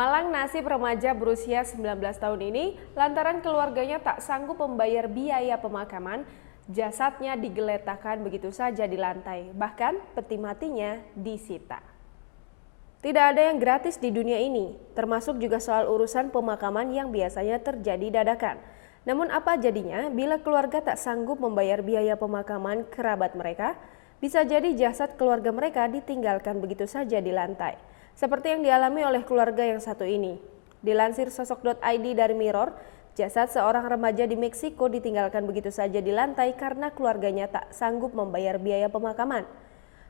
Malang nasib remaja berusia 19 tahun ini lantaran keluarganya tak sanggup membayar biaya pemakaman, jasadnya digeletakkan begitu saja di lantai, bahkan peti matinya disita. Tidak ada yang gratis di dunia ini, termasuk juga soal urusan pemakaman yang biasanya terjadi dadakan. Namun apa jadinya bila keluarga tak sanggup membayar biaya pemakaman kerabat mereka? Bisa jadi jasad keluarga mereka ditinggalkan begitu saja di lantai. Seperti yang dialami oleh keluarga yang satu ini. Dilansir sosok.id dari Mirror, jasad seorang remaja di Meksiko ditinggalkan begitu saja di lantai karena keluarganya tak sanggup membayar biaya pemakaman.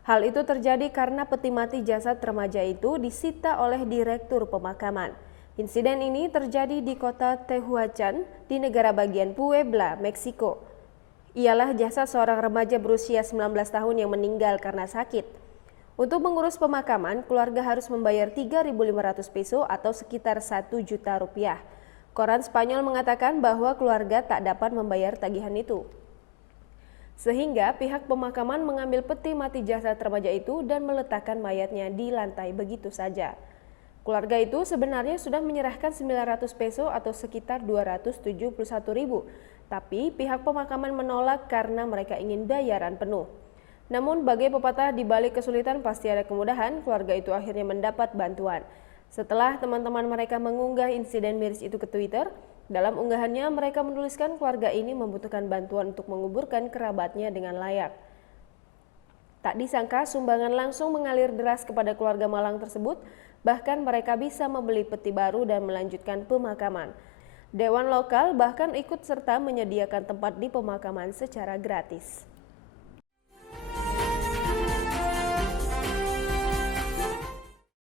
Hal itu terjadi karena peti mati jasad remaja itu disita oleh Direktur Pemakaman. Insiden ini terjadi di kota Tehuacan di negara bagian Puebla, Meksiko. Ialah jasad seorang remaja berusia 19 tahun yang meninggal karena sakit. Untuk mengurus pemakaman, keluarga harus membayar 3.500 peso atau sekitar 1 juta rupiah. Koran Spanyol mengatakan bahwa keluarga tak dapat membayar tagihan itu. Sehingga pihak pemakaman mengambil peti mati jasad remaja itu dan meletakkan mayatnya di lantai begitu saja. Keluarga itu sebenarnya sudah menyerahkan 900 peso atau sekitar 271.000, tapi pihak pemakaman menolak karena mereka ingin bayaran penuh. Namun bagai pepatah di balik kesulitan pasti ada kemudahan, keluarga itu akhirnya mendapat bantuan. Setelah teman-teman mereka mengunggah insiden miris itu ke Twitter, dalam unggahannya mereka menuliskan keluarga ini membutuhkan bantuan untuk menguburkan kerabatnya dengan layak. Tak disangka sumbangan langsung mengalir deras kepada keluarga Malang tersebut, bahkan mereka bisa membeli peti baru dan melanjutkan pemakaman. Dewan lokal bahkan ikut serta menyediakan tempat di pemakaman secara gratis.